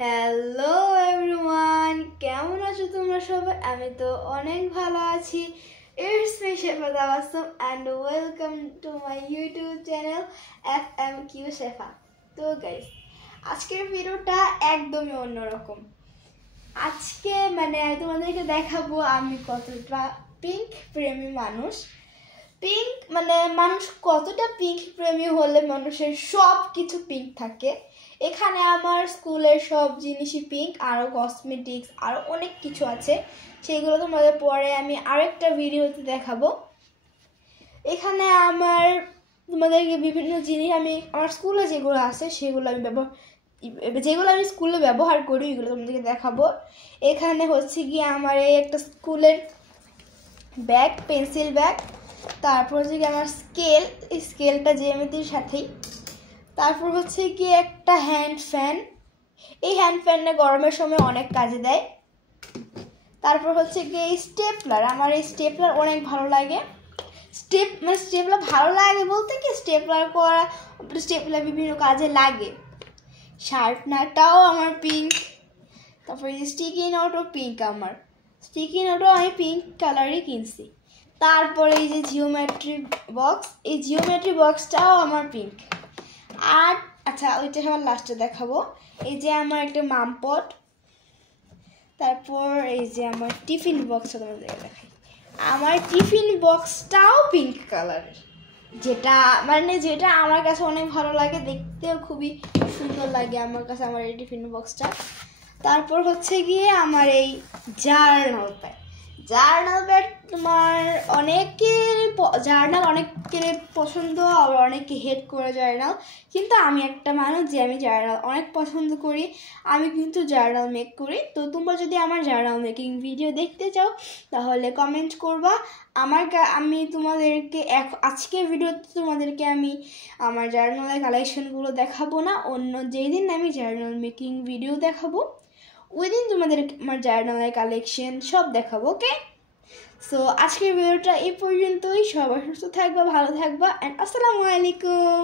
Hello everyone, কেমন আছো তোমরা সবাই? আমি তো অনেক ভালো আছি। It's me Shefa Tabassum and welcome to my YouTube channel FMQ শেফা। তো গাইস, আজকের ভিডিওটা একদমই অন্যরকম। আজকে তোমাদেরকে দেখাবো আমি কতটা পিঙ্ক প্রেমী মানুষ। মানুষ কতটা পিঙ্ক প্রেমী হলে মানুষের সব কিছু পিঙ্ক থাকে। এখানে আমার স্কুলের সব জিনিসই পিঙ্ক, আরও কসমেটিক্স আরও অনেক কিছু আছে, সেগুলো তোমাদের পরে আমি আরেকটা ভিডিওতে দেখাবো। এখানে তোমাদেরকে বিভিন্ন জিনিস আমার স্কুলে যেগুলো আছে সেগুলো আমি স্কুলে ব্যবহার করি, এগুলো তোমাদেরকে দেখাবো। এখানে হচ্ছে গিয়ে আমার এই একটা স্কুলের ব্যাগ, পেন্সিল ব্যাগ, তারপর হচ্ছে কি আমার এই স্কেলটা জ্যামিতির সাথেই। তারপর হচ্ছে কি একটা হ্যান্ড ফ্যান, এই হ্যান্ড ফ্যানটা গরমের সময় অনেক কাজে দেয়। তারপর হচ্ছে কি এই স্টেপলার, আমার এই স্টেপলার অনেক ভালো লাগে। স্টেপলার ভালো লাগে বলতে কি স্টেপলার বিভিন্ন কাজে লাগে। শার্পনারটাও আমার পিঙ্ক। তারপর স্টিকি নোটও পিঙ্ক, আমার স্টিকি নোটও আমি পিঙ্ক কালারই কিনছি। তারপরে এই যে জিওমেট্রি বক্স, এই জিওমেট্রি বক্সটাও আমার পিঙ্ক। আর আচ্ছা, ওইটা সবার লাস্টে দেখাবো। এই যে আমার একটা মামপট, তারপর এই যে আমার টিফিন বক্সটা তোমাদেরকে দেখাই। আমার টিফিন বক্সটাও পিঙ্ক কালারের, যেটা আমার কাছে অনেক ভালো লাগে, দেখতেও খুবই সুন্দর লাগে আমার কাছে আমার এই টিফিন বক্সটা। তারপর হচ্ছে গিয়ে আমার এই জার্নাল প্যাড তোমার অনেকের পছন্দ, আবার অনেকে হেট করে জার্নাল, কিন্তু আমি একটা মানুষ যে আমি জার্নাল অনেক পছন্দ করি। আমি কিন্তু জার্নাল মেক করি। তো তোমরা যদি আমার জার্নাল মেকিং ভিডিও দেখতে চাও তাহলে কমেন্ট করবা। আমি তোমাদেরকে আজকের ভিডিওতে তোমাদেরকে আমি আমার জার্নালের কালেকশনগুলো দেখাবো না, অন্য যেই দিন আমি জার্নাল মেকিং ভিডিও দেখাবো ওই দিন তোমাদের আমার জার্নালের কালেকশন সব দেখাবো। ওকে, সো আজকের ভিডিওটা এই পর্যন্তই। সবাই সুস্থ থাকবা, ভালো থাকবা, অ্যান্ড আসসালামু আলাইকুম।